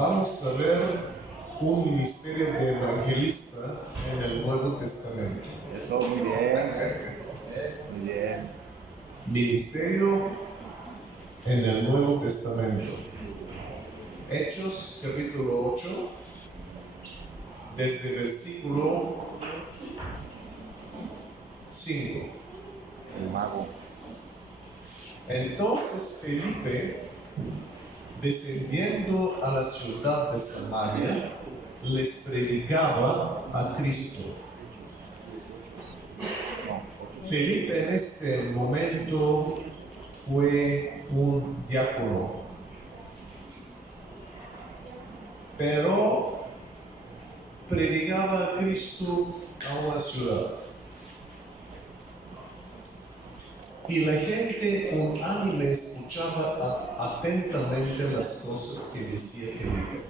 vamos a ver un ministerio de evangelista en el Nuevo Testamento. Eso, muy bien. Muy bien. Ministerio en el Nuevo Testamento. Hechos capítulo 8, desde versículo 5. El mago. Entonces Felipe, descendiendo a la ciudad de Samaria, les predicaba a Cristo. Felipe en este momento fue un diácono, pero predicaba a Cristo a una ciudad. Y la gente unánime escuchaba atentamente las cosas que decía Felipe,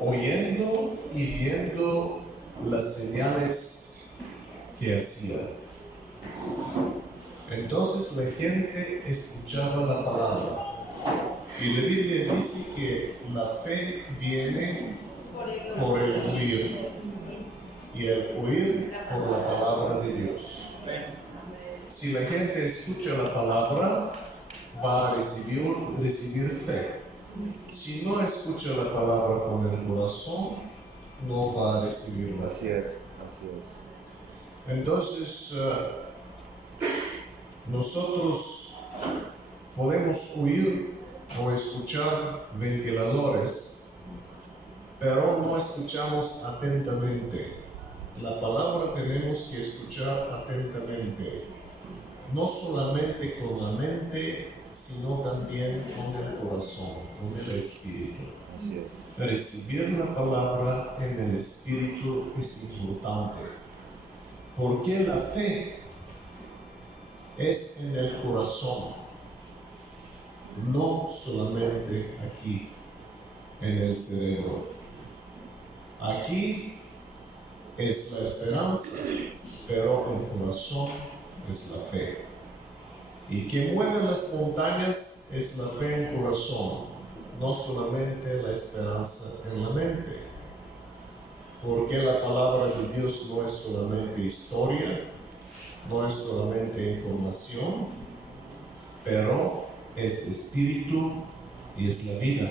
oyendo y viendo las señales que hacía. Entonces la gente escuchaba la palabra. Y la Biblia dice que la fe viene por el oír, y el oír por la palabra de Dios. Si la gente escucha la palabra, va a recibir fe. Si no escucha la palabra con el corazón, no va a recibirla. Así es, así es. Entonces, nosotros podemos oír o escuchar ventiladores, pero no escuchamos atentamente. La palabra tenemos que escuchar atentamente, no solamente con la mente, sino también con el corazón, con el espíritu. Así es. Recibir la palabra en el espíritu es importante, porque la fe es en el corazón, no solamente aquí en el cerebro. Aquí es la esperanza, pero el corazón es la fe. Y que mueve las montañas es la fe en el corazón, no solamente la esperanza en la mente. Porque la palabra de Dios no es solamente historia, no es solamente información, pero es espíritu y es la vida.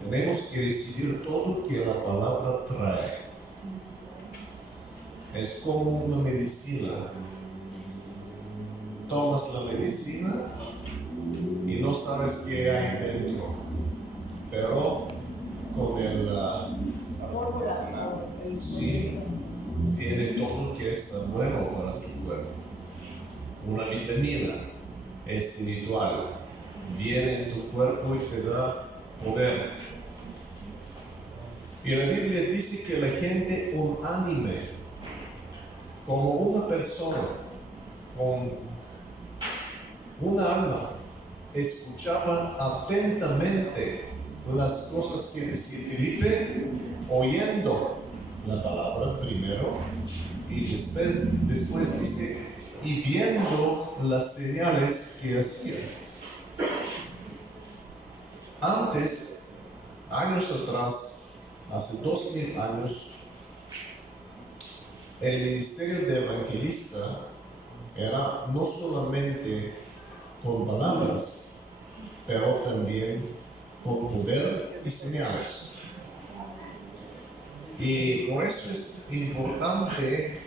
Y tenemos que recibir todo que la palabra trae. Es como una medicina. Tomas la medicina y no sabes qué hay dentro, pero con el sí, viene todo que es bueno para tu cuerpo. Una vitamina espiritual viene en tu cuerpo y te da poder. Y la Biblia dice que la gente unánime, como una persona, con una alma, escuchaba atentamente las cosas que decía Felipe, oyendo la palabra primero, y después dice, y viendo las señales que hacía. Antes, años atrás, hace 2000 años, el ministerio de evangelista era no solamente con palabras, pero también con poder y señales. Y por eso es importante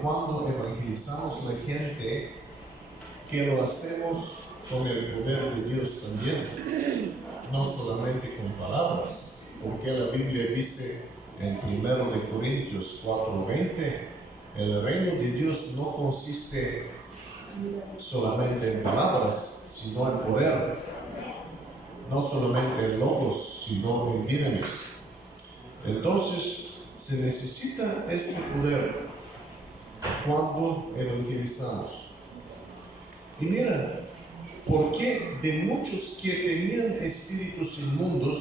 cuando evangelizamos a la gente que lo hacemos con el poder de Dios también, no solamente con palabras, porque la Biblia dice en 1 Corintios 4:20, el reino de Dios no consiste solamente en palabras, sino en poder, no solamente en logos, sino en bienes. Entonces, se necesita este poder cuando evangelizamos. Y mira, ¿por qué de muchos que tenían espíritus inmundos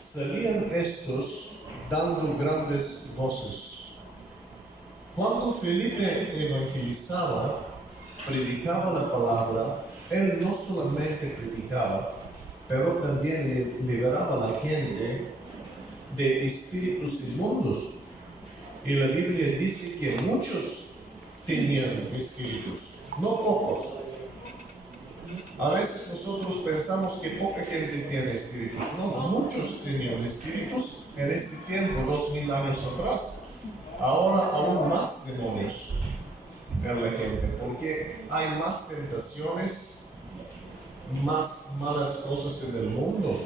salían estos dando grandes voces? Cuando Felipe evangelizaba, predicaba la palabra, él no solamente predicaba, pero también liberaba a la gente de espíritus inmundos. Y la Biblia dice que muchos tenían espíritus, no pocos. A veces nosotros pensamos que poca gente tiene espíritus. No, muchos tenían espíritus en este tiempo, 2000 años atrás. Ahora aún más demonios en la gente, porque hay más tentaciones, más malas cosas en el mundo.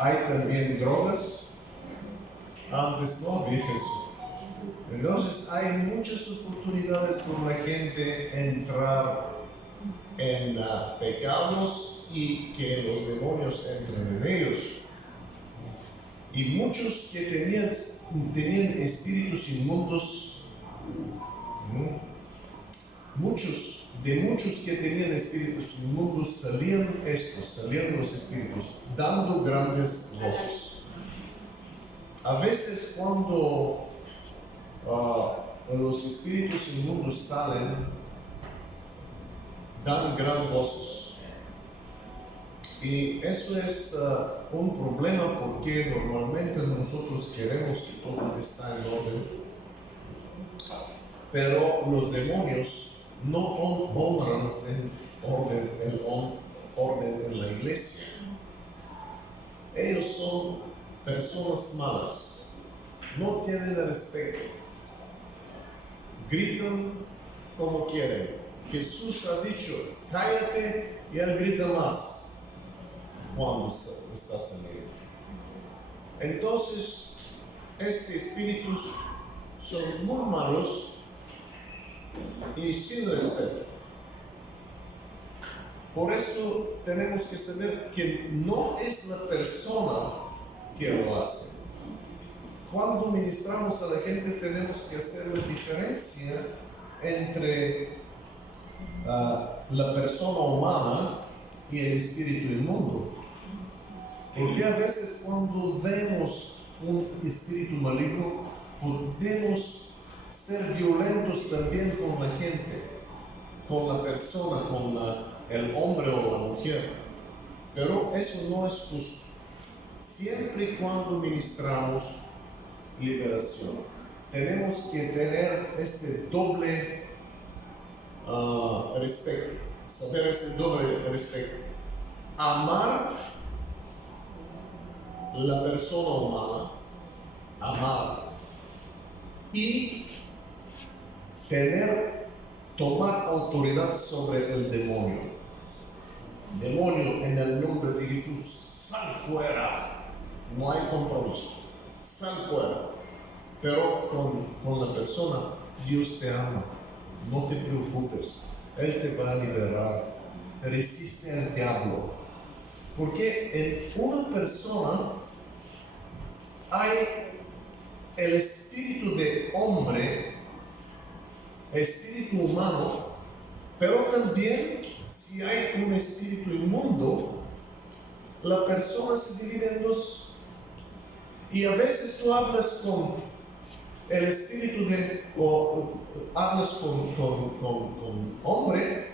Hay también drogas. Antes no había eso. Entonces hay muchas oportunidades por la gente entrar en pecados y que los demonios entren en ellos. Y muchos que tenían espíritus inmundos, muchos que tenían espíritus inmundos salían los espíritus, dando grandes voces. A veces cuando los espíritus inmundos salen, dan gran voces. Y eso es un problema porque normalmente nosotros queremos que todo está en orden, pero los demonios no honran el orden en la iglesia. Ellos son personas malas, no tienen respeto, gritan como quieren. Jesús ha dicho, cállate, y él grita más cuando está saliendo. Entonces, estos espíritus son muy malos y sin respeto. Por eso tenemos que saber que no es la persona que lo hace. Cuando ministramos a la gente tenemos que hacer la diferencia entre la persona humana y el espíritu inmundo. Porque a veces cuando vemos un espíritu maligno, podemos ser violentos también con la gente, con la persona, con el hombre o la mujer. Pero eso no es justo. Siempre y cuando ministramos liberación, tenemos que tener este doble respeto, saber ese doble respeto. Amar la persona humana, amar, y tomar autoridad sobre el demonio. Demonio, en el nombre de Jesús, sal fuera. No hay compromiso, sal fuera. Pero con la persona, Dios te ama, no te preocupes, Él te va a liberar. Resiste al diablo, porque en una persona hay el espíritu de hombre, espíritu humano, pero también si hay un espíritu inmundo, la persona se divide en dos. Y a veces tú hablas con el espíritu o hablas con hombre,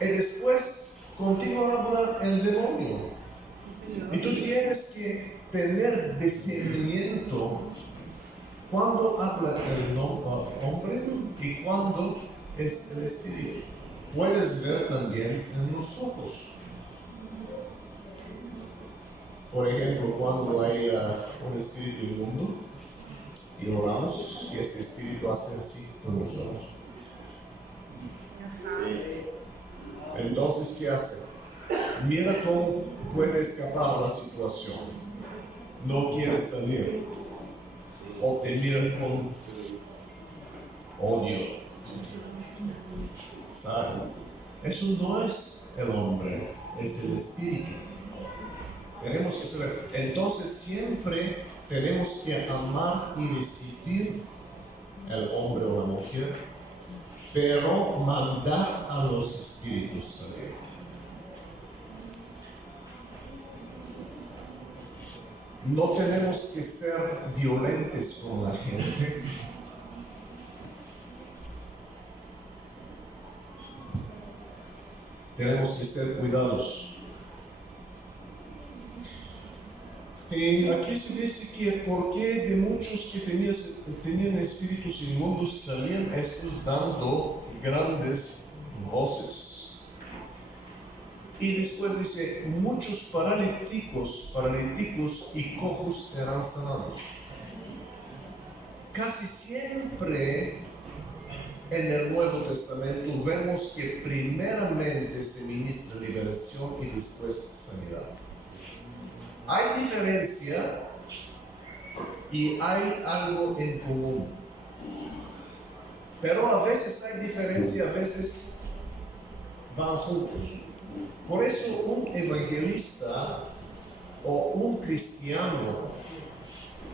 y después contigo habla el demonio. Y tú tienes que tener discernimiento cuando habla el hombre y cuando es el espíritu. Puedes ver también en los ojos. Por ejemplo, cuando hay un espíritu inmundo y oramos, y este espíritu hace así con los ojos. Entonces, ¿qué hace? Mira cómo puede escapar la situación. No quiere salir. O te mira con odio. ¿Sabes? Eso no es el hombre, es el espíritu. Tenemos que saber. Entonces siempre tenemos que amar y recibir el hombre o la mujer, pero mandar a los espíritus salir. No tenemos que ser violentos con la gente. Tenemos que ser cuidadosos. Aquí se dice que porque de muchos que tenían espíritus inmundos salían estos dando grandes voces. Y después dice, muchos paralíticos y cojos eran sanados. Casi siempre en el Nuevo Testamento vemos que primeramente se ministra liberación y después sanidad. Hay diferencia y hay algo en común. Pero a veces hay diferencia, a veces van juntos. Por eso un evangelista o un cristiano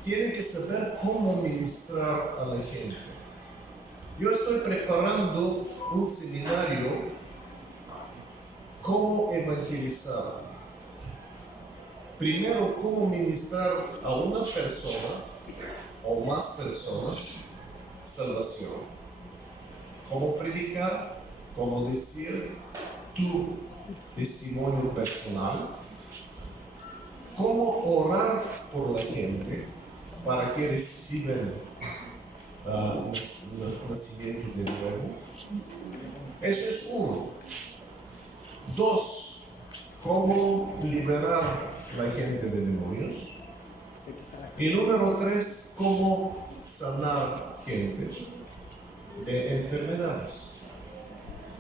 tiene que saber cómo ministrar a la gente. Yo estoy preparando un seminario, cómo evangelizar. Primero, cómo ministrar a una persona o más personas salvación. Cómo predicar, cómo decir tu testimonio personal. Cómo orar por la gente para que reciban nacimiento de nuevo. Eso es uno. Dos, cómo liberar la gente de demonios. Y número tres, cómo sanar gente de enfermedades.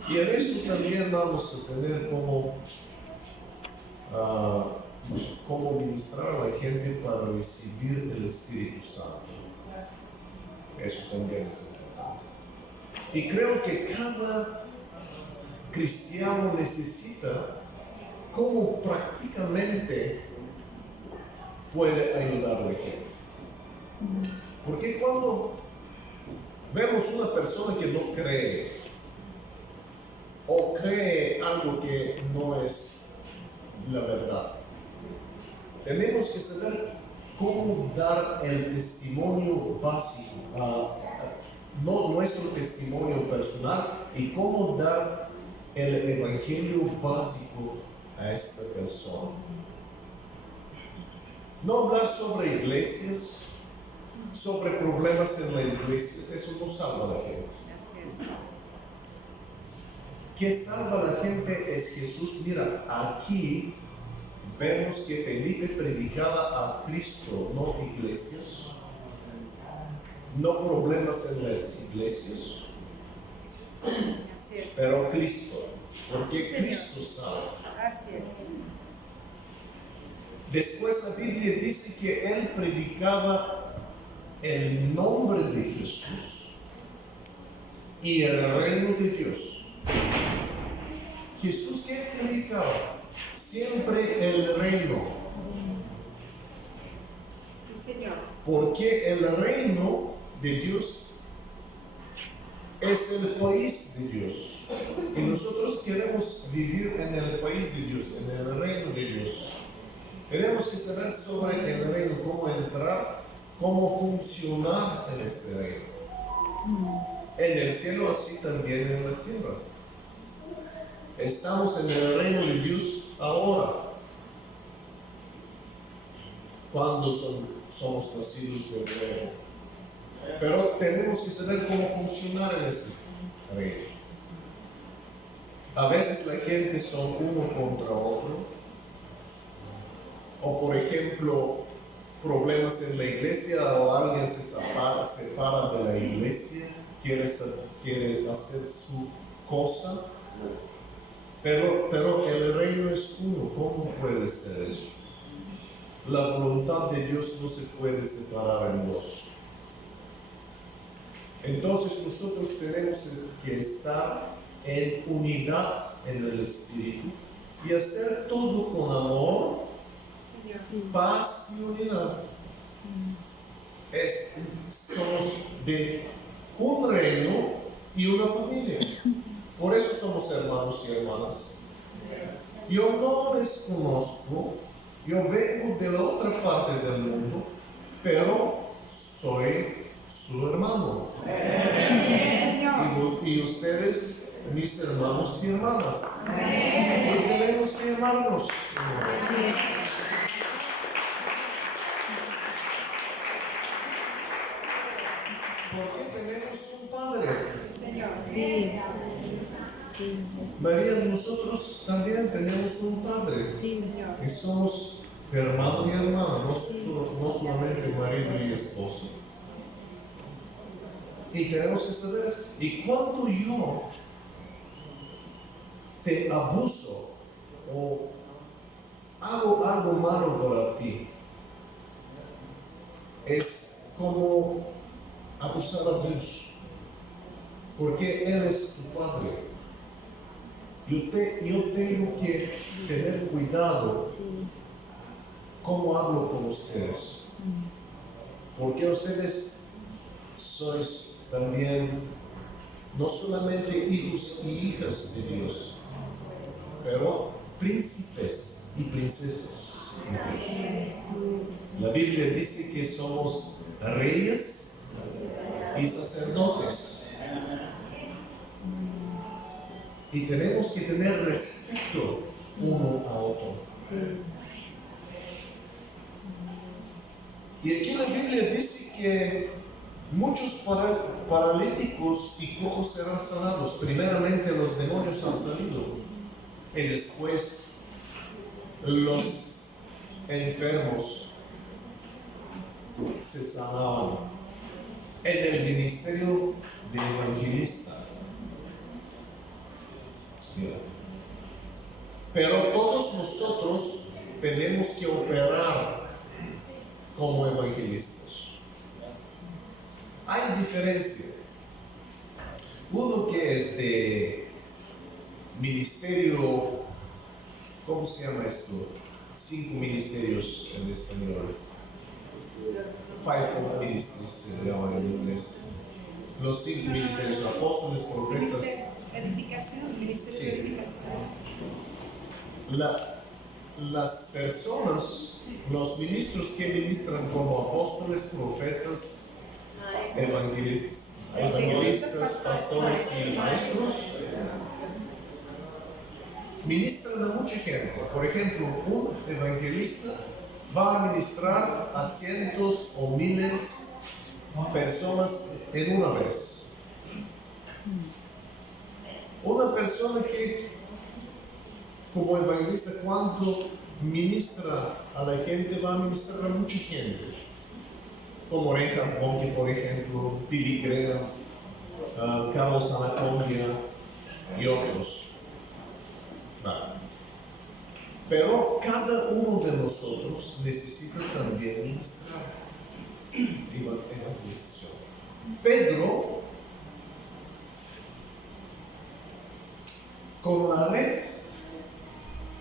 Y en esto también vamos a tener cómo ministrar a la gente para recibir el Espíritu Santo. Eso también es importante. Y creo que cada cristiano necesita cómo prácticamente puede ayudar a la gente. Porque cuando vemos una persona que no cree o cree algo que no es la verdad, tenemos que saber cómo dar el testimonio básico, no nuestro testimonio personal, y cómo dar el evangelio básico a esta persona. No hablar sobre iglesias, sobre problemas en las iglesias, eso no salva a la gente. ¿Qué salva a la gente? Es Jesús. Mira, aquí vemos que Felipe predicaba a Cristo, no iglesias, no problemas en las iglesias, pero Cristo, porque Cristo salva. Así es. Después la Biblia dice que él predicaba el nombre de Jesús y el reino de Dios. Jesús, ¿qué predicaba? Siempre el reino. Sí, Señor. Porque el reino de Dios es el país de Dios. Y nosotros queremos vivir en el país de Dios, en el reino de Dios. Tenemos que saber sobre el reino, cómo entrar, cómo funcionar en este reino. En el cielo, así también en la tierra. Estamos en el reino de Dios ahora, cuando somos nacidos de nuevo. Pero tenemos que saber cómo funcionar en este reino. A veces la gente son uno contra otro. O por ejemplo, problemas en la iglesia, o alguien se separa de la iglesia, quiere hacer su cosa. Pero el reino es uno. ¿Cómo puede ser eso? La voluntad de Dios no se puede separar en dos. Entonces nosotros tenemos que estar en unidad en el Espíritu y hacer todo con amor, paz y unidad. Somos de un reino y una familia. Por eso somos hermanos y hermanas. Yo no les conozco, yo vengo de la otra parte del mundo, pero soy su hermano. Y ustedes, mis hermanos y hermanas. Y tenemos que amarnos. Sí. Sí. María, nosotros también tenemos un padre. Sí. Y somos hermano y hermana, no solamente marido y esposo. Y tenemos que saber, y cuando yo te abuso o hago algo malo para ti, es como abusar a Dios, porque Él es tu Padre. Yo tengo que tener cuidado cómo hablo con ustedes, porque ustedes sois también no solamente hijos y hijas de Dios, pero príncipes y princesas de Dios. La Biblia dice que somos reyes y sacerdotes. Y tenemos que tener respeto uno a otro. Y aquí la Biblia dice que muchos paralíticos y cojos serán sanados. Primeramente los demonios han salido y después los enfermos se sanaban en el ministerio de evangelista. Pero todos nosotros tenemos que operar como evangelistas. Hay diferencia. Uno que es de ministerio, ¿cómo se llama esto? 5 ministerios en español. Fivefold ministries se llama en inglés. Los 5 ministerios: apóstoles, profetas. Edificación, ministerio de edificación. Las personas, los ministros que ministran como apóstoles, profetas, evangelistas, pastores y maestros, ministran a mucha gente. Por ejemplo, un evangelista va a ministrar a cientos o miles de personas en una vez. Una persona que, como evangelista, cuando ministra a la gente, va a ministrar a mucha gente. Como Reinhard Bonnke, por ejemplo, Billy Graham, Carlos Anacondia y otros. Pero cada uno de nosotros necesita también ministrar evangelización. Pedro, con la red,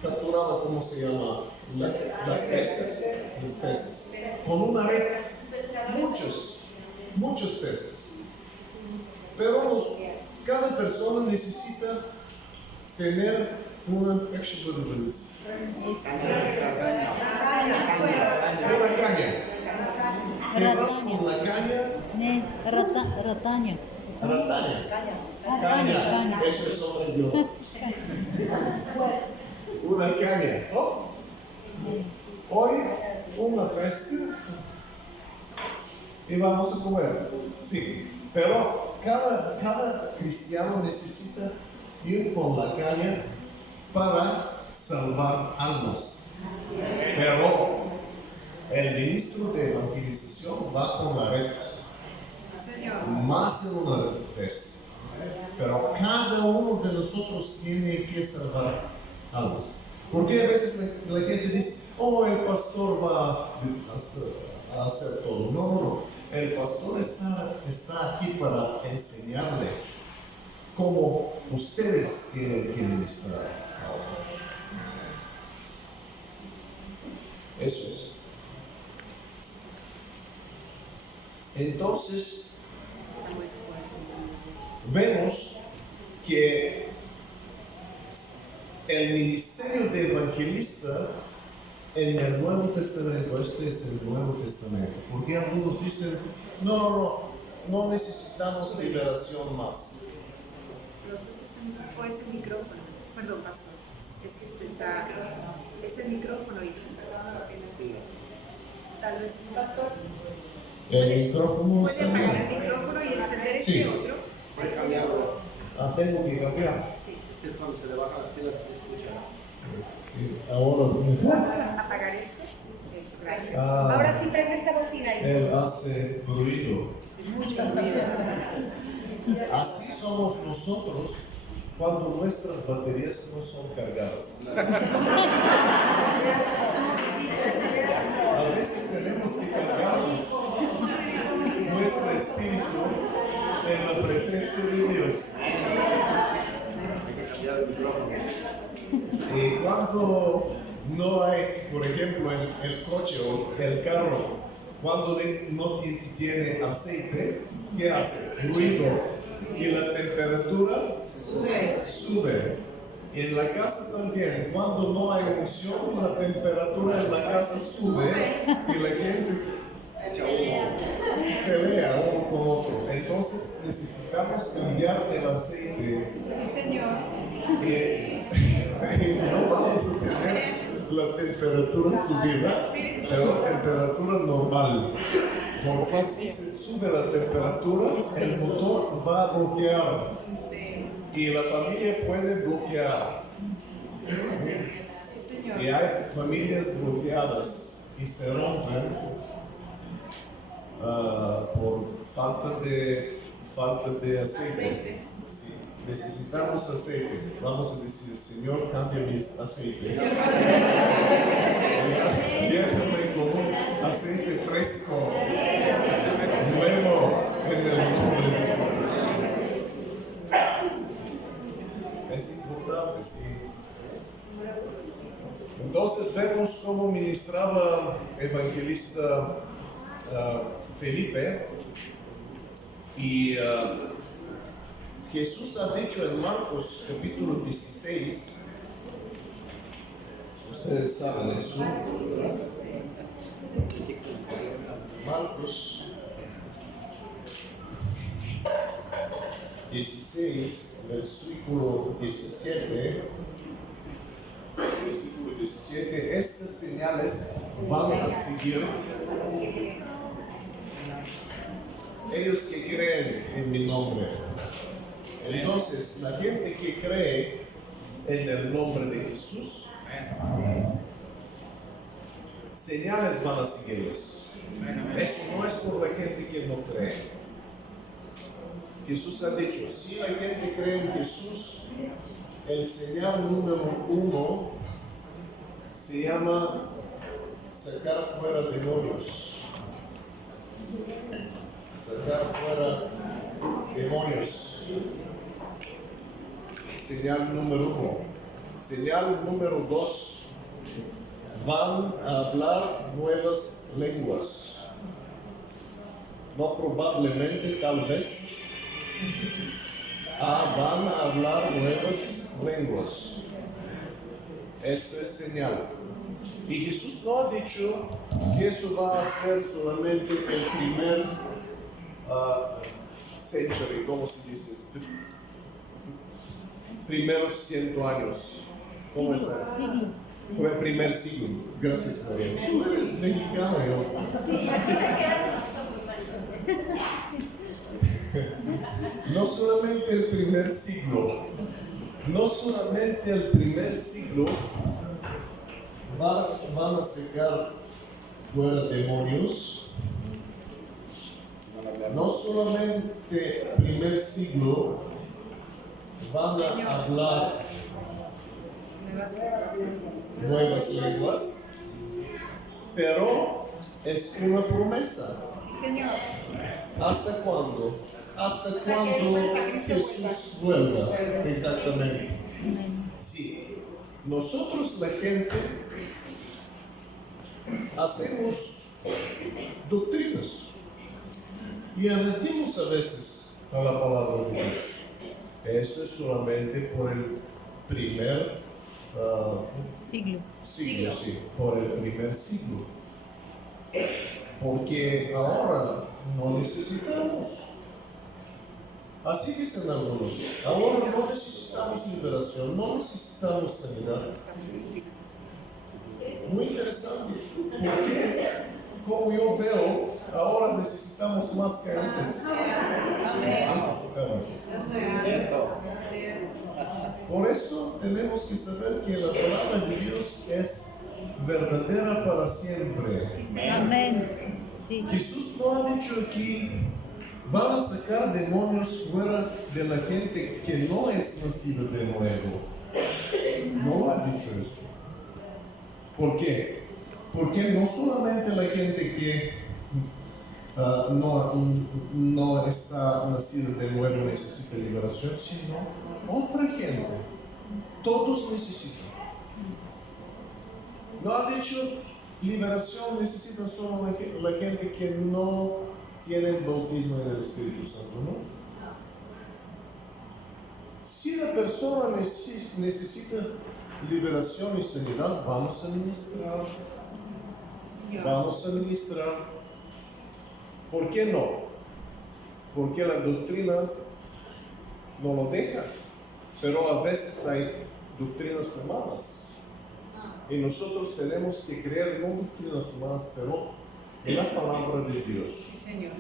capturaba, ¿cómo se llama? Las peces. Con una red, muchos peces. Pero cada persona necesita tener una caña. Te vas con la caña. Rataña. Caña. Eso es sobre Dios. Una caña. ¿Oh? Hoy una pesca y vamos a comer. Sí, pero cada cristiano necesita ir con la caña para salvar almas. Pero el ministro de evangelización va con la red, más de una vez. Pero cada uno de nosotros tiene que salvar almas. Porque a veces la gente dice, oh, el pastor va a hacer todo. No. El pastor está aquí para enseñarle cómo ustedes tienen que ministrar a otros. Eso es. Entonces, vemos que el ministerio de evangelista en el Nuevo Testamento, este es el Nuevo Testamento, porque algunos dicen, no necesitamos liberación más. O es el micrófono, perdón, pastor, es que es el micrófono y tal vez El micrófono puede apagar el micrófono y encender sí. este otro. Puede cambiarlo. Tengo que cambiar. Sí. Es que cuando se le bajan las pilas se escucha. Y ahora Vamos a apagar este. Eso, gracias. Ah. Ahora sí prende esta bocina ahí. él hace ruido. Sí, mucho ruido. Así somos nosotros cuando nuestras baterías no son cargadas. A veces tenemos que cargarnos nuestro espíritu en la presencia de Dios. Hay que cambiar el micrófono. Y cuando no hay, por ejemplo, el coche o el carro, cuando no tiene aceite, ¿qué hace? Ruido. Y la temperatura sube. Y en la casa también, cuando no hay unción, la temperatura en la casa sube y la gente pelea uno con otro. Entonces necesitamos cambiar el aceite Sí, señor. y no vamos a tener la temperatura subida, pero temperatura normal. Porque si se sube la temperatura, el motor va a bloquear y la familia puede bloquear. Sí, señor. Y hay familias bloqueadas y se rompen por falta de aceite. Sí, necesitamos aceite. Vamos a decir, Señor, cambia mi aceite. Llévame con un aceite fresco, nuevo, en el nombre de Jesús. Es importante, sí. Entonces vemos cómo ministraba evangelista Felipe y Jesús ha dicho en Marcos capítulo 16, ustedes saben eso, Marcos 16, versículo 17. Versículo 17, estas señales van a seguir ellos que creen en mi nombre. Entonces, la gente que cree en el nombre de Jesús, señales van a seguirles. Eso no es por la gente que no cree. Jesús ha dicho, si la gente cree en Jesús, el señal número 1 se llama sacar fuera demonios. Sacar fuera demonios. Señal número 1. Señal número 2. Van a hablar nuevas lenguas. No probablemente, tal vez. Van a hablar nuevas lenguas. Esto es señal. Y Jesús no ha dicho que eso va a ser solamente el primer century, ¿cómo se dice? Primeros 100 años. ¿Cómo está? Fue el primer siglo. Gracias, María. Tú eres mexicano, No solamente el primer siglo, no solamente el primer siglo van a sacar fuera demonios, no solamente el primer siglo van a hablar nuevas lenguas, pero es una promesa. Señor. ¿Hasta cuándo? ¿Hasta cuándo Jesús vuelva? Exactamente. Sí, nosotros la gente hacemos doctrinas y añadimos a veces a la palabra de Dios. Eso es solamente por el primer Siglo. siglo, sí, por el primer siglo. Porque ahora no necesitamos. Así dicen algunos. Ahora no necesitamos liberación, no necesitamos sanidad. Muy interesante, porque como yo veo ahora necesitamos más que antes. Necesitamos. Por eso tenemos que saber que la palabra de Dios es verdadera para siempre. Amén. Sí. Jesús no ha dicho aquí, van a sacar demonios fuera de la gente que no es nacida de nuevo. No ha dicho eso. ¿Por qué? Porque no solamente la gente que no está nacida de nuevo necesita liberación, sino otra gente. Todos necesitan. No ha dicho liberación necesita solo la gente que no tiene el bautismo en el Espíritu Santo, ¿no? Si la persona necesita liberación y sanidad, vamos a ministrar. Vamos a ministrar. ¿Por qué no? Porque la doctrina no lo deja. Pero a veces hay doctrinas humanas. Y nosotros tenemos que creer no en doctrinas humanas, pero en la palabra de Dios. Sí, Señor.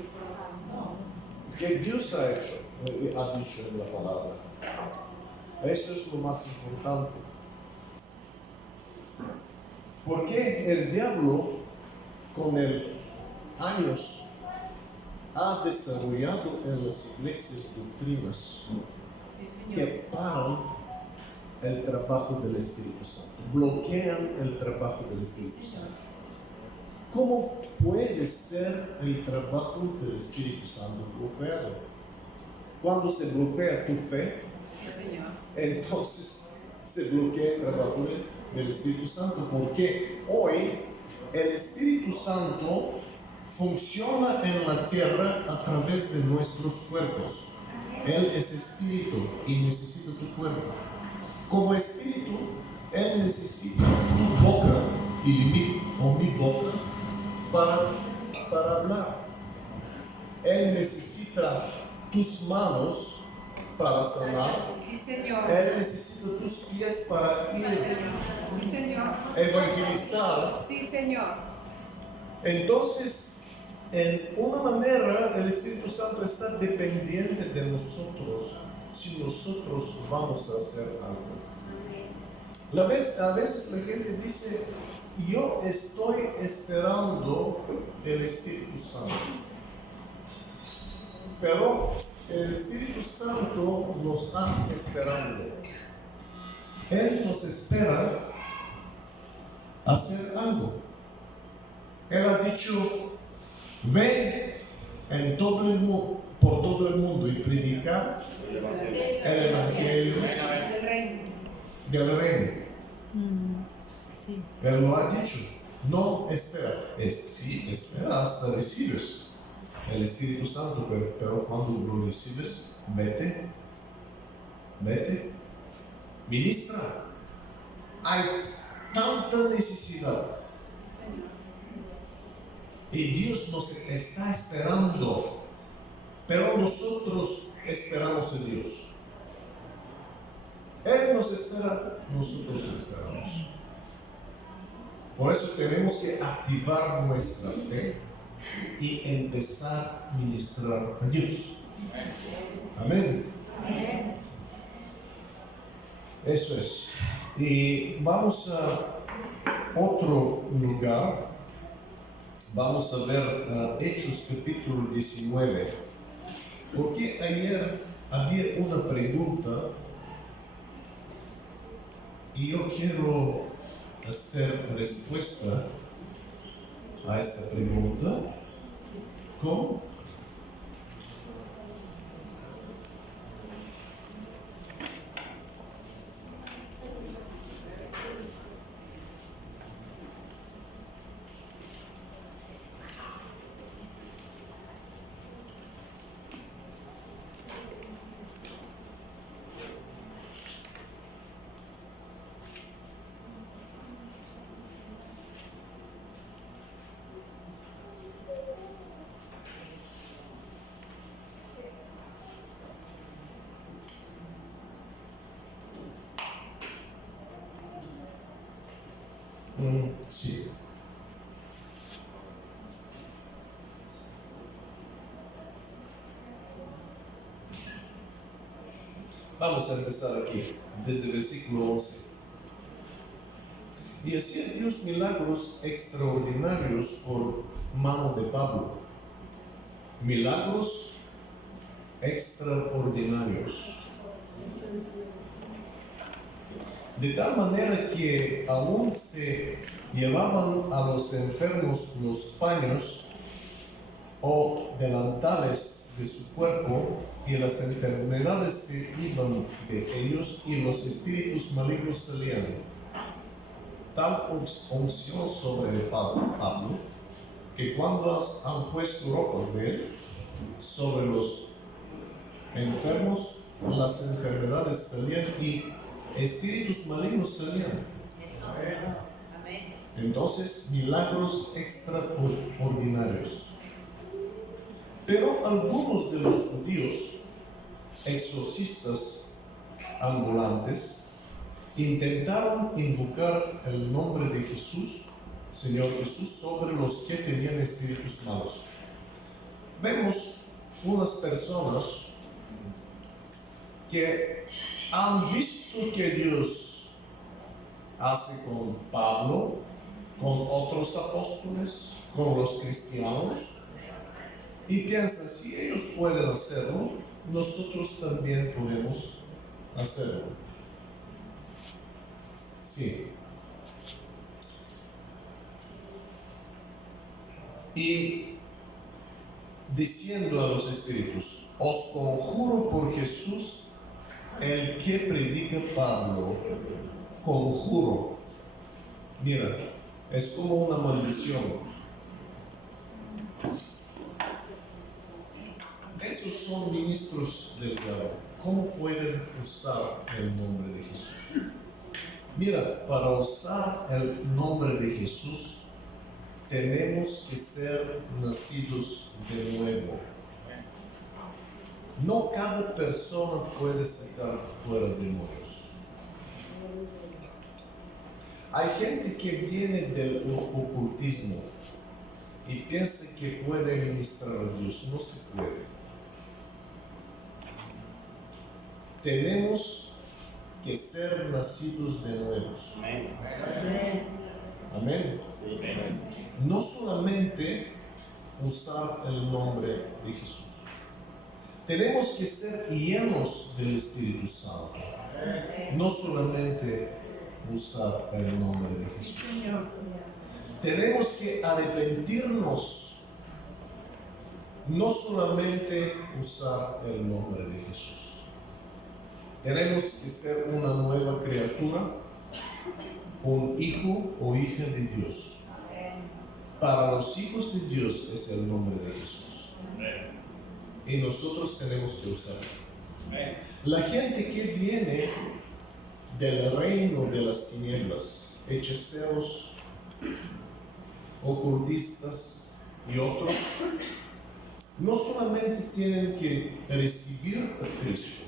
Que Dios ha dicho en la palabra. Eso es lo más importante. Porque el diablo, con el años, ha desarrollado en las iglesias doctrinas Sí, Señor. que paran el trabajo del Espíritu Santo, bloquean el trabajo del Espíritu Santo. ¿Cómo puede ser el trabajo del Espíritu Santo bloqueado? Cuando se bloquea tu fe, Sí, Señor. entonces se bloquea el trabajo del Espíritu Santo, porque hoy el Espíritu Santo funciona en la tierra a través de nuestros cuerpos. Él es espíritu y necesita tu cuerpo. Como espíritu, Él necesita tu boca o mi boca para hablar. Él necesita tus manos para sanar. Sí, Señor. Él necesita tus pies para ir Sí, Señor. evangelizar. Sí, Señor. Entonces, en una manera, el Espíritu Santo está dependiente de nosotros si nosotros vamos a hacer algo. A veces la gente dice, yo estoy esperando el Espíritu Santo. Pero el Espíritu Santo nos está esperando. Él nos espera hacer algo. Él ha dicho, ven en todo el mundo, por todo el mundo y predicar el Evangelio Del reino. del reino. Sí. Él lo ha dicho. No espera. Sí, espera hasta recibes el Espíritu Santo, pero cuando lo recibes, vete, ministra. Hay tanta necesidad. Y Dios nos está esperando, pero nosotros esperamos en Dios. Él nos espera, nosotros esperamos. Por eso tenemos que activar nuestra fe y empezar a ministrar a Dios. Amén. Eso es. Y vamos a otro lugar. Vamos a ver Hechos capítulo 19. Porque ayer había una pregunta y yo quiero hacer respuesta a esta pregunta. ¿Cómo? Sí. Vamos a empezar aquí, desde el versículo 11. Y hacía Dios milagros extraordinarios por mano de Pablo. Milagros extraordinarios. De tal manera que aún se llevaban a los enfermos los paños o delantales de su cuerpo, y las enfermedades se iban de ellos y los espíritus malignos salían. Tal unción sobre Pablo, que cuando han puesto ropas de él sobre los enfermos, las enfermedades salían y espíritus malignos salían. Entonces, milagros extraordinarios. Pero algunos de los judíos, exorcistas ambulantes, intentaron invocar el nombre de Jesús, Señor Jesús, sobre los que tenían espíritus malos. Vemos unas personas que han visto que Dios hace con Pablo, con otros apóstoles, con los cristianos, y piensan, si ellos pueden hacerlo, nosotros también podemos hacerlo. Sí. Y diciendo a los espíritus, os conjuro por Jesús, el que predica Pablo, conjuro. Mira, es como una maldición. Esos son ministros del diablo. ¿Cómo pueden usar el nombre de Jesús? Mira, para usar el nombre de Jesús, tenemos que ser nacidos de nuevo. No cada persona puede sacar fuera demonios. Hay gente que viene del ocultismo y piensa que puede ministrar a Dios. No se puede. Tenemos que ser nacidos de nuevos. Amén. Amén. Sí, amén. No solamente usar el nombre de Jesús. Tenemos que ser llenos del Espíritu Santo. No solamente usar el nombre de Jesús. Tenemos que arrepentirnos. No solamente usar el nombre de Jesús. Tenemos que ser una nueva criatura, un hijo o hija de Dios. Para los hijos de Dios es el nombre de Jesús. Y nosotros tenemos que usarlo. La gente que viene del reino de las tinieblas, hechiceros, ocultistas y otros, no solamente tienen que recibir a Cristo,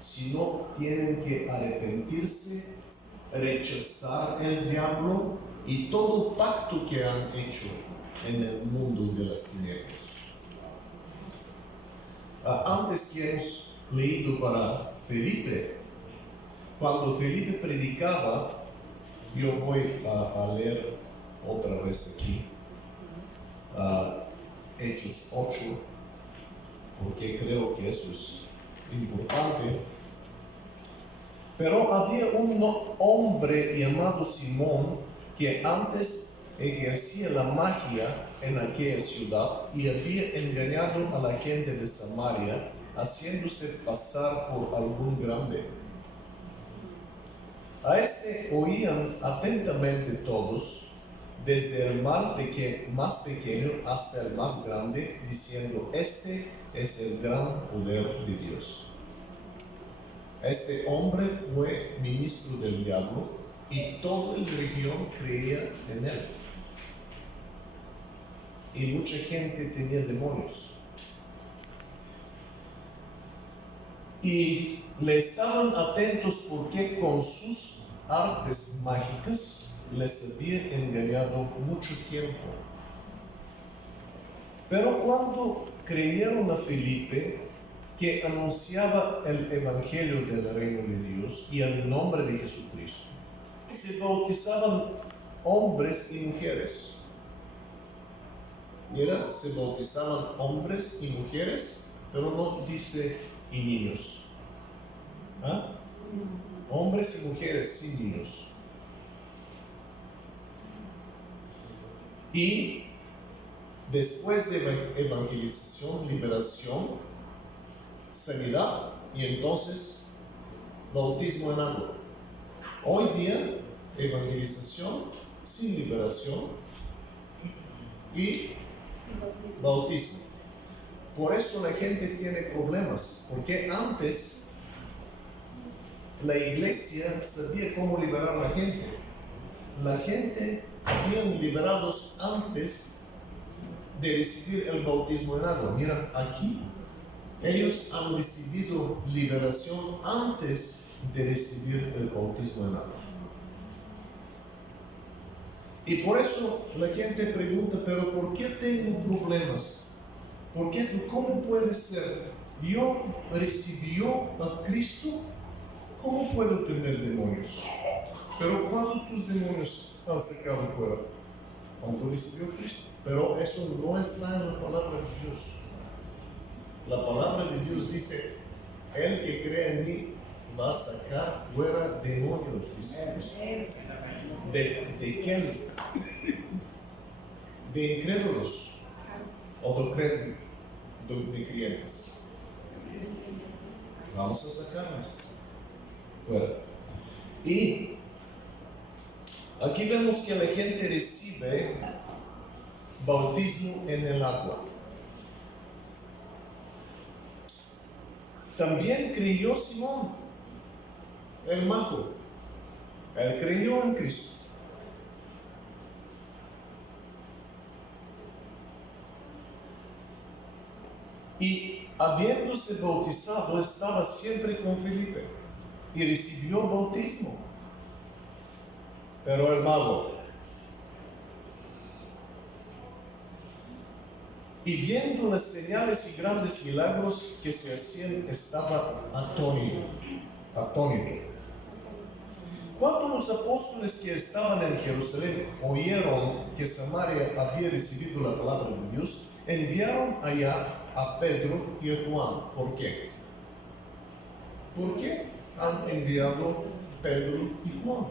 sino tienen que arrepentirse, rechazar el diablo y todo pacto que han hecho en el mundo de las tinieblas. Antes que hemos leído para Felipe, cuando Felipe predicaba, yo voy a leer otra vez aquí, Hechos 8, porque creo que eso es importante. Pero había un hombre llamado Simón que antes ejercía la magia en aquella ciudad y había engañado a la gente de Samaria, haciéndose pasar por algún grande. A este oían atentamente todos, desde el más pequeño hasta el más grande, diciendo, este es el gran poder de Dios. Este hombre fue ministro del diablo y toda la región creía en él. Y mucha gente tenía demonios. Y le estaban atentos porque con sus artes mágicas les había engañado mucho tiempo. Pero cuando creyeron a Felipe que anunciaba el Evangelio del reino de Dios y el nombre de Jesucristo, se bautizaban hombres y mujeres. Mira, se bautizaban hombres y mujeres, pero no dice y niños. ¿Ah? Hombres y mujeres sin niños. Y después de evangelización, liberación, sanidad y entonces bautismo en agua. Hoy día, evangelización sin liberación y bautismo. Por eso la gente tiene problemas, porque antes la iglesia sabía cómo liberar a la gente. La gente habían liberados antes de recibir el bautismo en agua. Mira, aquí ellos han recibido liberación antes de recibir el bautismo en agua. Y por eso la gente pregunta, pero ¿por qué tengo problemas? ¿Cómo puede ser? Yo recibió a Cristo, ¿cómo puedo tener demonios? Pero ¿cuándo tus demonios han sacado fuera? Cuando recibió a Cristo. Pero eso no está en la palabra de Dios. La palabra de Dios dice, el que cree en mí va a sacar fuera demonios. ¿De quién? De incrédulos o de creyentes. Vamos a sacarlas fuera. Y aquí vemos que la gente recibe bautismo en el agua. También creyó Simón, el mago. Él creyó en Cristo. Y habiéndose bautizado, estaba siempre con Felipe y recibió bautismo. Pero el mago, y viendo las señales y grandes milagros que se hacían, estaba atónito. Cuando los apóstoles que estaban en Jerusalén oyeron que Samaria había recibido la palabra de Dios, enviaron allá a Pedro y a Juan. ¿Por qué? ¿Por qué han enviado Pedro y Juan?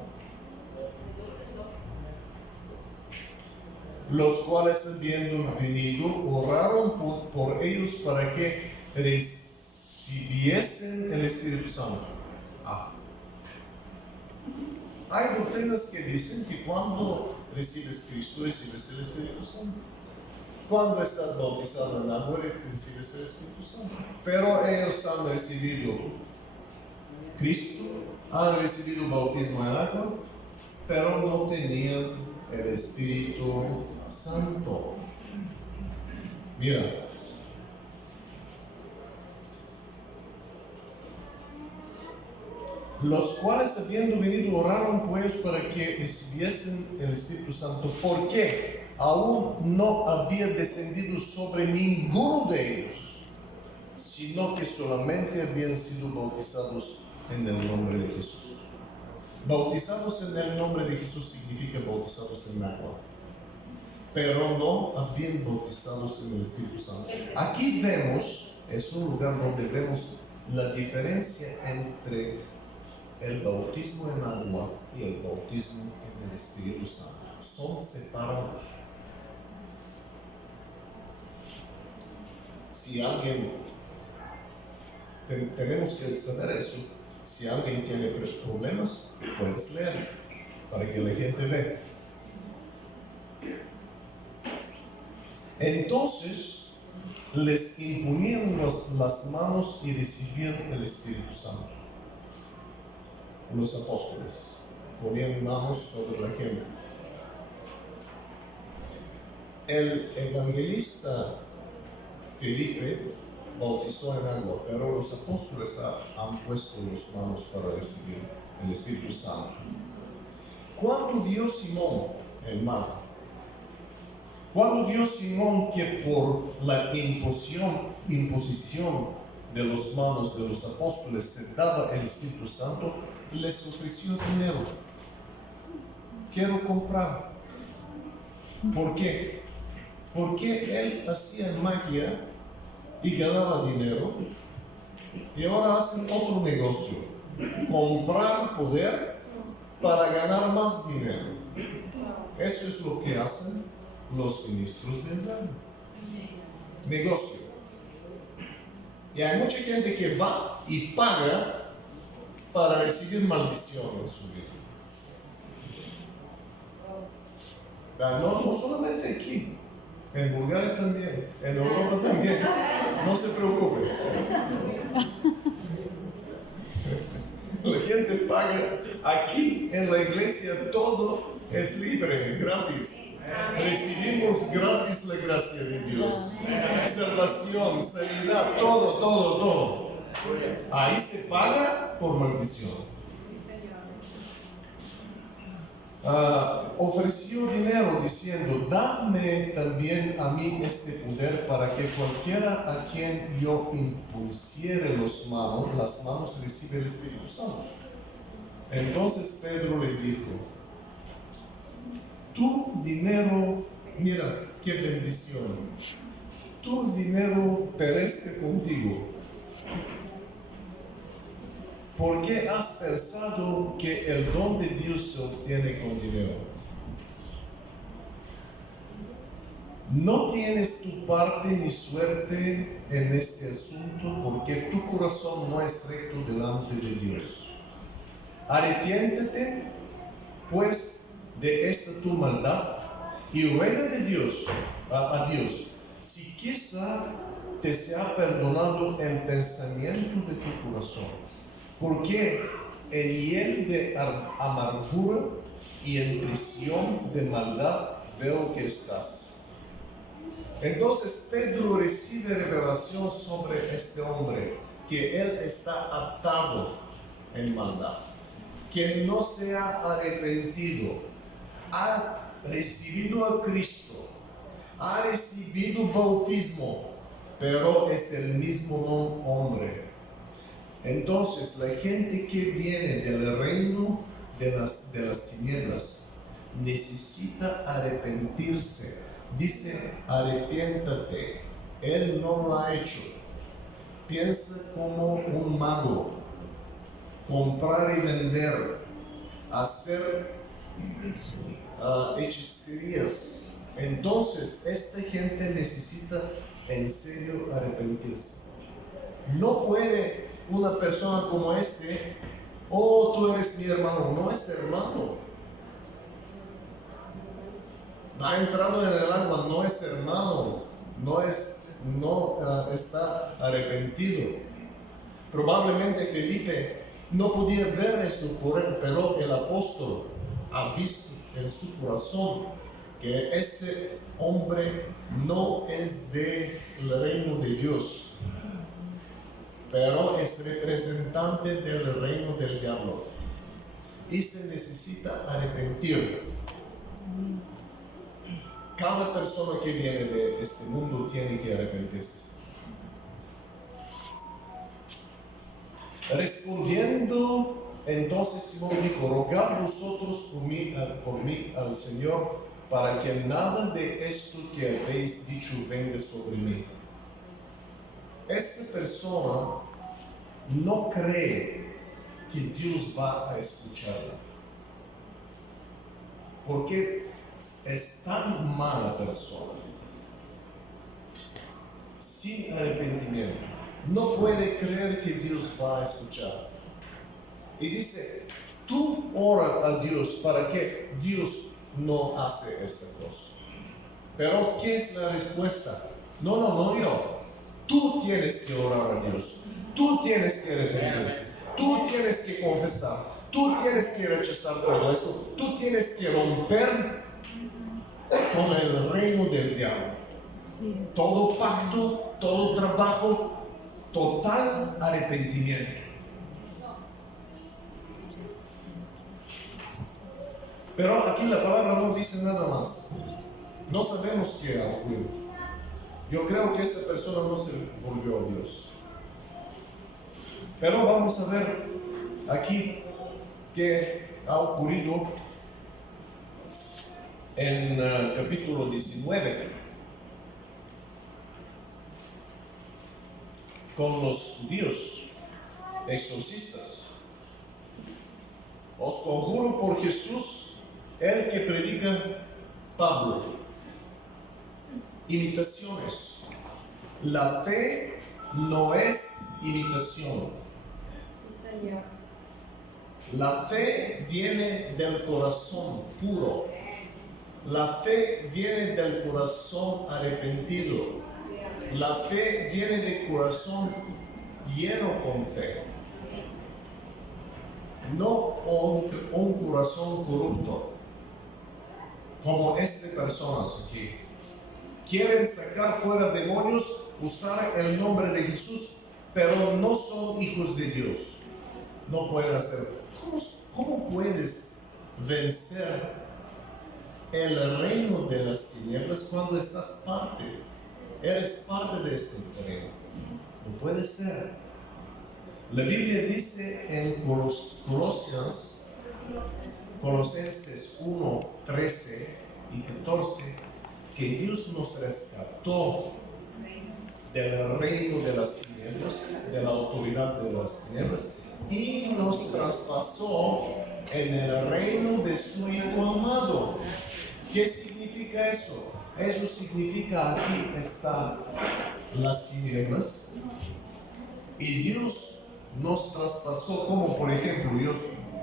Los cuales, habiendo venido, oraron por ellos para que recibiesen el Espíritu Santo. Hay doctrinas que dicen que cuando recibes Cristo, recibes el Espíritu Santo. Cuando estás bautizado en agua, recibes el Espíritu Santo. Pero ellos han recibido Cristo, han recibido bautismo en agua, pero no tenían el Espíritu Santo. Mira, los cuales, habiendo venido, oraron por ellos para que recibiesen el Espíritu Santo, porque aún no había descendido sobre ninguno de ellos, sino que solamente habían sido bautizados en el nombre de Jesús. Bautizados en el nombre de Jesús significa bautizados en agua, pero no habían bautizados en el Espíritu Santo. Aquí vemos, es un lugar donde vemos la diferencia entre el bautismo en agua y el bautismo en el Espíritu Santo. Son separados. Si alguien, tenemos que saber eso. Si alguien tiene problemas, puedes leer para que la gente vea. Entonces les imponían las manos y recibían el Espíritu Santo. Los apóstoles ponían manos sobre la gente. El evangelista Felipe bautizó en agua, pero los apóstoles han puesto las manos para recibir el Espíritu Santo. Cuando vio Simón el mago, cuando vio Simón que por la imposición de las manos de los apóstoles se daba el Espíritu Santo, les ofreció dinero. Quiero comprar. ¿Por qué? Porque él hacía magia y ganaba dinero. Y ahora hacen otro negocio. Comprar poder para ganar más dinero. Eso es lo que hacen los ministros del reino. Negocio. Y hay mucha gente que va y paga para recibir maldición en su vida. No solamente aquí, en Bulgaria también, en Europa también. No se preocupe. La gente paga. Aquí en la iglesia todo es libre, gratis. Recibimos gratis la gracia de Dios. Salvación, sanidad, todo. Ahí se paga por maldición. Ofreció dinero diciendo, dame también a mí este poder para que cualquiera a quien yo impusiere las manos reciba el Espíritu Santo. Entonces Pedro le dijo, tu dinero, mira qué bendición, tu dinero perezca contigo. ¿Por qué has pensado que el don de Dios se obtiene con dinero? No tienes tu parte ni suerte en este asunto porque tu corazón no es recto delante de Dios. Arrepiéntete, pues, de esta tu maldad y ruega de Dios, a Dios, si quizá te sea perdonado el pensamiento de tu corazón. Porque en hiel de amargura y en prisión de maldad veo que estás. Entonces Pedro recibe revelación sobre este hombre, que él está atado en maldad, que no se ha arrepentido, ha recibido a Cristo, ha recibido bautismo, pero es el mismo hombre. Entonces la gente que viene del reino de las tinieblas necesita arrepentirse. Dice, arrepiéntate. Él no lo ha hecho. Piensa como un mago. Comprar y vender. Hacer hechicerías. Entonces esta gente necesita en serio arrepentirse. No puede una persona como oh, tú eres mi hermano. No es hermano. Ha entrado en el agua, no es hermano. No está arrepentido. Probablemente Felipe no podía ver esto por él, pero el apóstol ha visto en su corazón que este hombre no es del reino de Dios, pero es representante del reino del diablo y se necesita arrepentir. Cada persona que viene de este mundo tiene que arrepentirse. Respondiendo, entonces Simón dijo, rogad vosotros por mí al Señor, para que nada de esto que habéis dicho venga sobre mí. Esta persona no cree que Dios va a escucharla, porque es tan mala persona, sin arrepentimiento. No puede creer que Dios va a escuchar. Y dice, tú ora a Dios para que Dios no hace esta cosa. Pero ¿qué es la respuesta? No yo. Tú tienes que orar a Dios. Tú tienes que arrepentirse. Tú tienes que confesar. Tú tienes que rechazar todo eso. Tú tienes que romper con el reino del diablo. Sí. Todo pacto, todo trabajo, total arrepentimiento. Pero aquí la palabra no dice nada más. No sabemos qué ocurrió. Yo creo que esta persona no se volvió a Dios. Pero vamos a ver aquí qué ha ocurrido en capítulo 19 con los judíos exorcistas. Os conjuro por Jesús, el que predica Pablo, imitaciones. La fe no es imitación. La fe viene del corazón puro. La fe viene del corazón arrepentido. La fe viene del corazón lleno con fe. No un corazón corrupto, como personas aquí. Quieren sacar fuera demonios, usar el nombre de Jesús, pero no son hijos de Dios. No pueden hacerlo. ¿Cómo puedes vencer el reino de las tinieblas cuando eres parte de este reino? No puede ser. La Biblia dice en Colosenses 1, 13 y 14 que Dios nos rescató del reino de las tinieblas, de la autoridad de las tinieblas, y nos traspasó en el reino de su Hijo amado. ¿Qué significa eso? Eso significa aquí están las tinieblas y Dios nos traspasó, como por ejemplo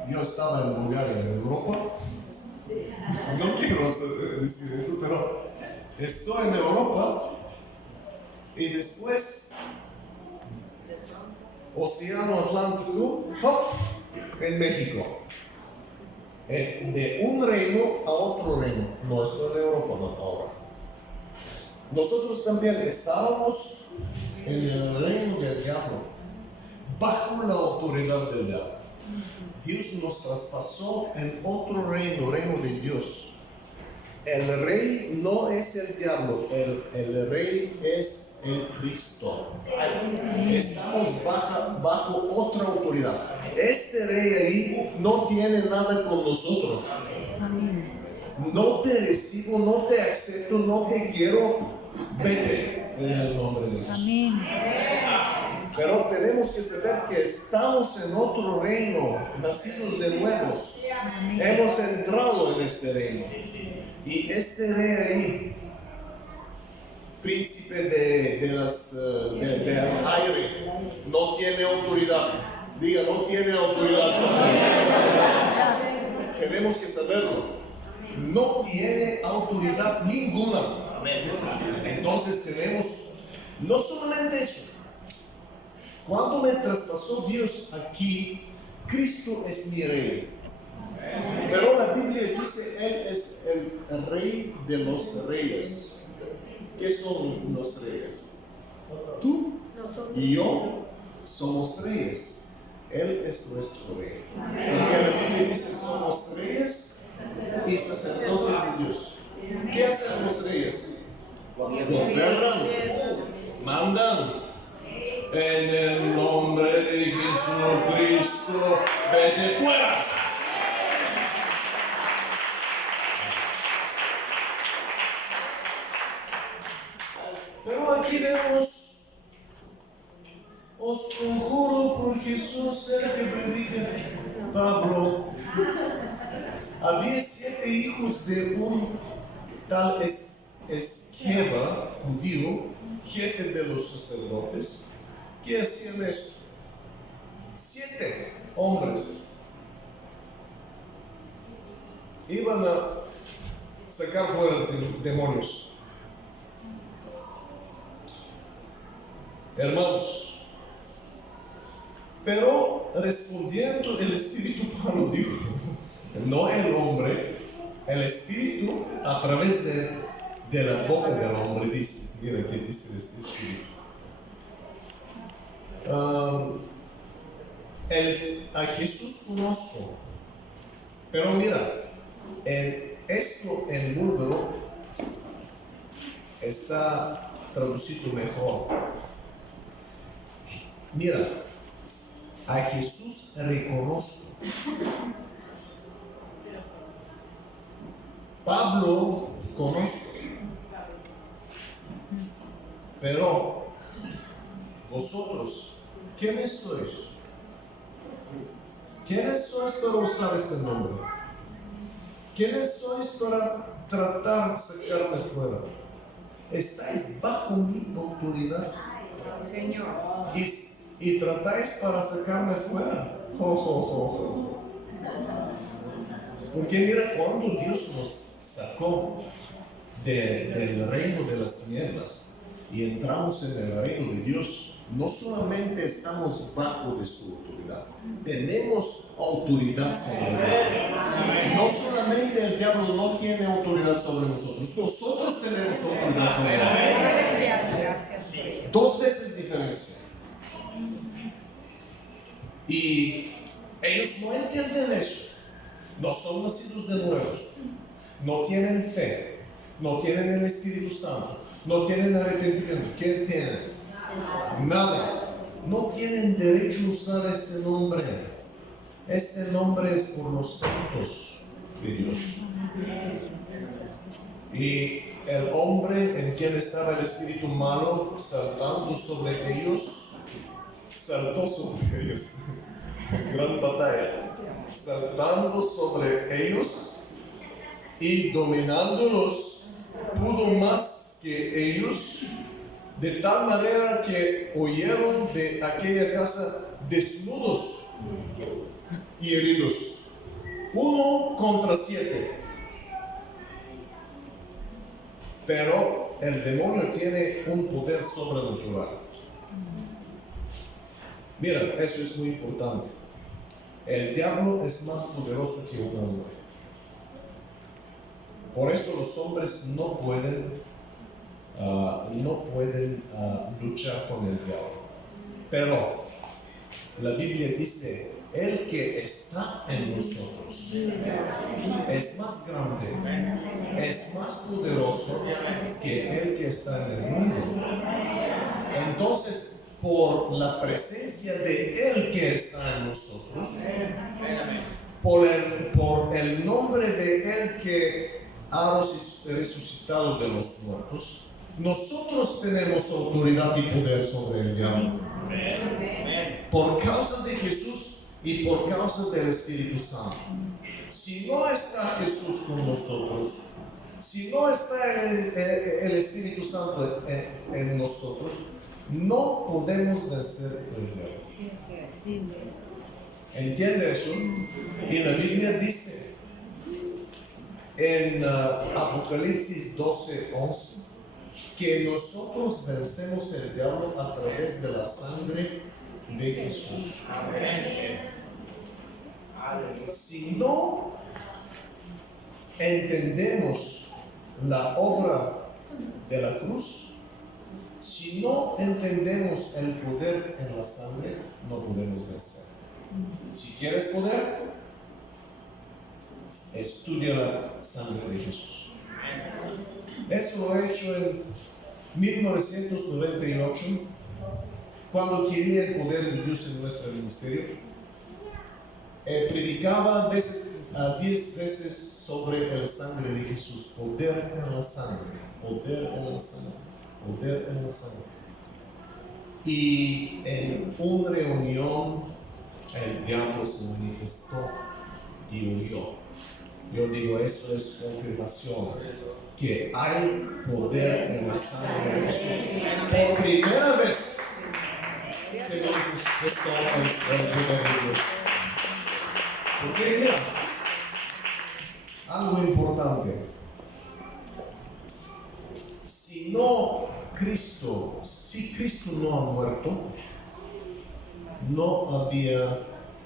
yo estaba en Bulgaria, en Europa. No quiero decir eso, pero estoy en Europa y después Océano Atlántico, ¡hop!, en México. De un reino a otro reino. No estoy en Europa ahora. Nosotros también estábamos en el reino del diablo, bajo la autoridad del diablo. Dios nos traspasó en otro reino, reino de Dios. El rey no es el diablo, el rey es el Cristo. Estamos bajo otra autoridad. Este rey ahí no tiene nada con nosotros. No te recibo, no te acepto, no te quiero. Vete en el nombre de Jesús. Amén. Pero tenemos que saber que estamos en otro reino, nacidos de nuevos. Hemos entrado en este reino. Y este rey ahí, príncipe del aire, no tiene autoridad. Diga, no tiene autoridad. Tenemos que saberlo. No tiene autoridad ninguna. Entonces tenemos, no solamente eso. Cuando me traspasó Dios aquí, Cristo es mi rey. Pero la Biblia dice, Él es el rey de los reyes. ¿Qué son los reyes? Tú y yo somos reyes. Él es nuestro rey. Porque la Biblia dice, somos reyes y sacerdotes de Dios. ¿Qué hacen los reyes? Gobiernan, mandan. En el nombre de Jesucristo, vete fuera. Pero aquí vemos, os conjuro por Jesús, el que predica Pablo. Había 7 hijos de un tal Esqueva, judío, jefe de los sacerdotes. ¿Qué hacían esto? 7 hombres iban a sacar fuera demonios. Hermanos, pero respondiendo el Espíritu Pablo dijo, no el hombre, el Espíritu a través de la boca del hombre dice, mira qué dice este Espíritu. A Jesús conozco, pero mira, esto en búlgaro está traducido mejor. Mira, A Jesús reconozco. Pablo conozco. Pero vosotros, ¿quiénes sois? ¿Quiénes sois para usar este nombre? ¿Quiénes sois para tratar de sacarme fuera? Estáis bajo mi autoridad. Señor. Y tratáis para sacarme fuera. Porque mira, cuando Dios nos sacó del reino de las tinieblas y entramos en el reino de Dios, no solamente estamos bajo de su autoridad, tenemos autoridad sobre él. No solamente el diablo no tiene autoridad sobre nosotros, nosotros tenemos autoridad sobre él. Gracias por ello. 2 veces diferencia. Y ellos no entienden eso. No son nacidos de nuevos. No tienen fe. No tienen el Espíritu Santo. No tienen arrepentimiento. ¿Qué tienen? Nada. No tienen derecho a usar este nombre. Este nombre es por los santos de Dios. Y el hombre en quien estaba el espíritu malo saltando sobre ellos, saltó sobre ellos. Gran batalla. Saltando sobre ellos y dominándolos, pudo más que ellos, de tal manera que huyeron de aquella casa desnudos y heridos. 1 contra 7. Pero el demonio tiene un poder sobrenatural. Mira, eso es muy importante. El diablo es más poderoso que un hombre. Por eso los hombres no pueden luchar con el diablo. Pero la Biblia dice, el que está en nosotros es más grande, es más poderoso que el que está en el mundo. Entonces, por la presencia de Él que está en nosotros, por el nombre de Él que ha resucitado de los muertos, nosotros tenemos autoridad y poder sobre el diablo. Por causa de Jesús y por causa del Espíritu Santo. Si no está Jesús con nosotros, si no está el Espíritu Santo en nosotros, no podemos vencer el diablo. Sí. ¿Entiende eso? Y la Biblia dice en Apocalipsis 12:11 que nosotros vencemos el diablo a través de la sangre de Jesús. Si no entendemos la obra de la cruz, si no entendemos el poder en la sangre, no podemos vencer. Si quieres poder, estudia la sangre de Jesús. Eso lo he hecho en 1998, cuando quería el poder de Dios en nuestro ministerio. Predicaba 10 veces sobre la sangre de Jesús. Poder en la sangre, poder en la sangre, poder en la sangre. Y en una reunión el diablo se manifestó y huyó. Yo digo, eso es confirmación que hay poder en la sangre de Jesús. Por primera vez se manifestó el poder de Dios. Porque mira, algo importante. Si Cristo no ha muerto, no había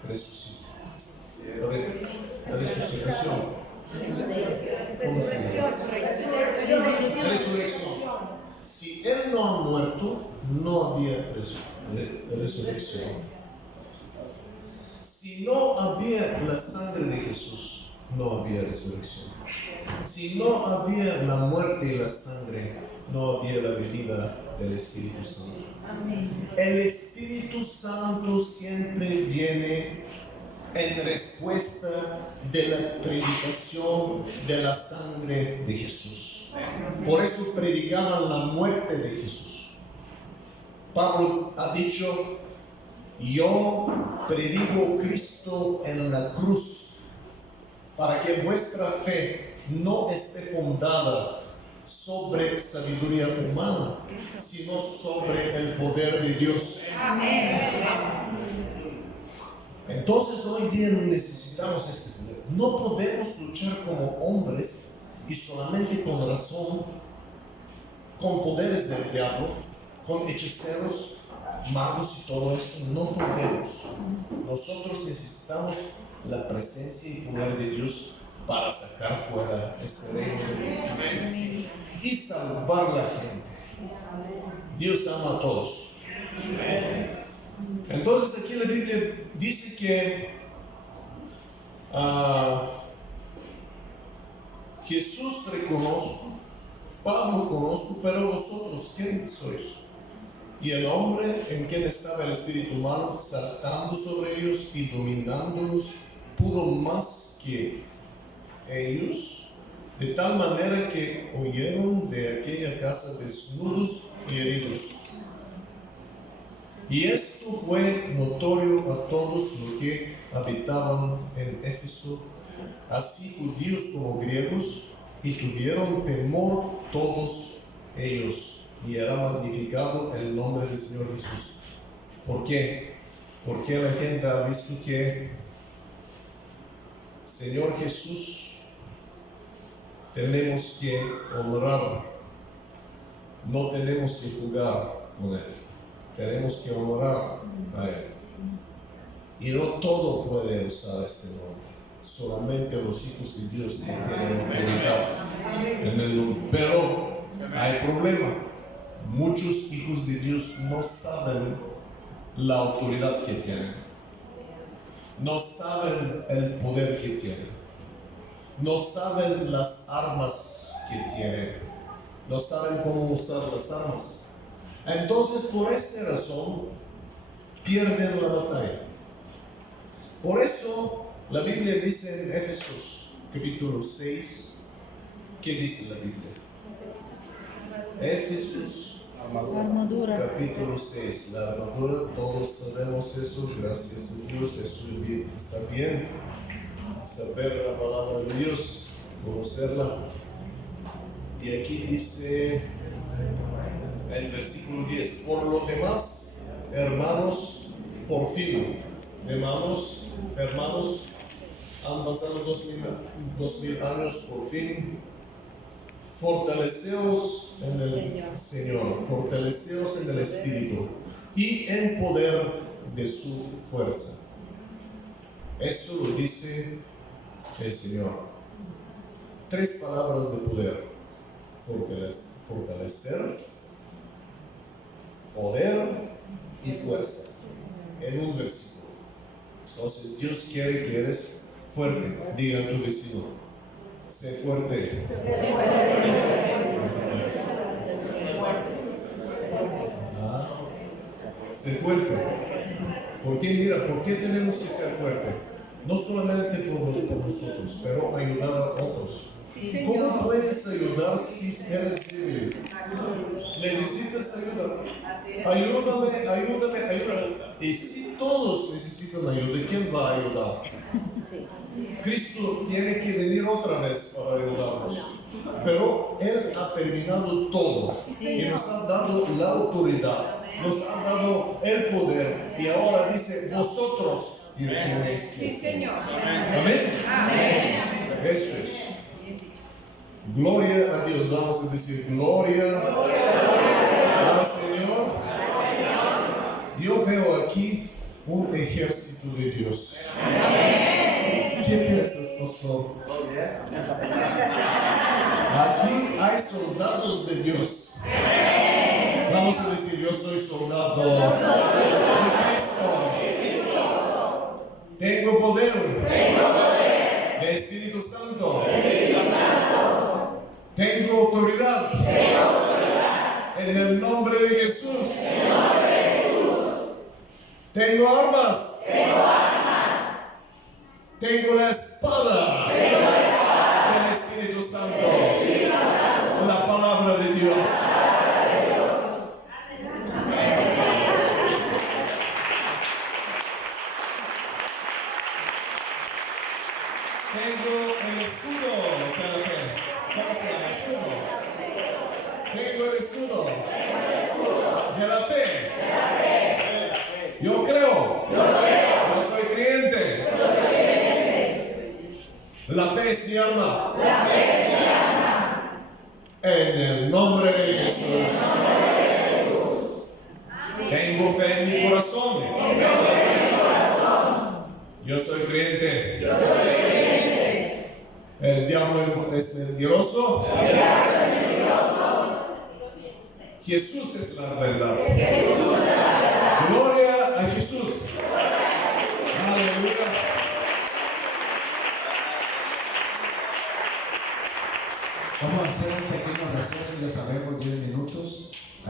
resucitación. ¿Cómo se llama? Resurrección. Si Él no ha muerto, no había resurrección. Si no había la sangre de Jesús, no había resurrección. Si no había la muerte y la sangre, no había la venida del Espíritu Santo. El Espíritu Santo siempre viene en respuesta de la predicación de la sangre de Jesús. Por eso predicaban la muerte de Jesús. Pablo ha dicho: yo predico Cristo en la cruz, para que vuestra fe no esté fundada sobre sabiduría humana, sino sobre el poder de Dios. Entonces hoy día necesitamos este poder. No podemos luchar como hombres y solamente con razón, con poderes del diablo, con hechiceros, magos y todo eso. No podemos. Nosotros necesitamos la presencia y poder de Dios para sacar fuera este reino de Dios y salvar a la gente. Dios ama a todos. Entonces aquí la Biblia dice que Jesús reconozco, Pablo conozco, pero vosotros, ¿quién sois? Y el hombre en quien estaba el espíritu malo, saltando sobre ellos y dominándolos, pudo más que ellos, de tal manera que huyeron de aquella casa desnudos y heridos. Y esto fue notorio a todos los que habitaban en Éfeso, así judíos como griegos, y tuvieron temor todos ellos, y era magnificado el nombre del Señor Jesús. ¿Por qué? Porque la gente ha visto que Señor Jesús tenemos que honrar, no tenemos que jugar con Él, tenemos que honrar a Él. Y no todo puede usar este nombre, solamente los hijos de Dios que tienen autoridad en el nombre. Pero hay problema, muchos hijos de Dios no saben la autoridad que tienen, no saben el poder que tienen, no saben las armas que tienen, no saben cómo usar las armas. Entonces, por esta razón, pierden la batalla. Por eso, la Biblia dice en Efesios capítulo 6, ¿qué dice la Biblia? Efesios Armadura. capítulo 6, la armadura, todos sabemos eso, gracias a Dios, eso está bien, saber la palabra de Dios, conocerla. Y aquí dice el versículo 10, por lo demás, hermanos, por fin, hermanos, han pasado 2000 años, por fin, fortaleceos en el Señor, fortaleceos en el Espíritu y en poder de su fuerza. Eso lo dice el Señor. 3 palabras de poder: fortalecer, poder y fuerza, en un versículo. Entonces Dios quiere que eres fuerte. Diga a tu vecino: sé fuerte. Sé fuerte. ¿Por qué? Mira, ¿por qué tenemos que ser fuertes? No solamente por nosotros, pero ayudar a otros. ¿Cómo puedes ayudar si eres débil? ¿Necesitas ayuda? Ayúdame. Y si todos necesitan ayuda, ¿quién va a ayudar? Cristo tiene que venir otra vez para ayudarnos. Pero Él ha terminado todo y nos ha dado la autoridad, nos ha dado el poder, y ahora dice: vosotros tenéis que hacer. Amén. Eso es. Gloria a Dios. Vamos a decir gloria al Señor. Yo veo aquí un ejército de Dios. ¿Qué piensas, pastor? Aquí hay soldados de Dios. Vamos a decir: yo soy soldado de Cristo. Tengo poder de Espíritu Santo. Tengo autoridad En el nombre de Jesús. Tengo armas. Tengo la espada del Espíritu Santo. La palabra de Dios. Tengo el escudo de la fe. ¿Cómo se llama? Escudo. Tengo el escudo de la fe. Yo creo. Yo soy creyente. La fe es mi arma. En el nombre de Jesús. Tengo fe en mi corazón. Yo soy creyente. El diablo es mentiroso. Jesús es la verdad. Gloria a Jesús. Aleluya. Vamos a hacer un pequeño receso, ya sabemos, 10 minutos.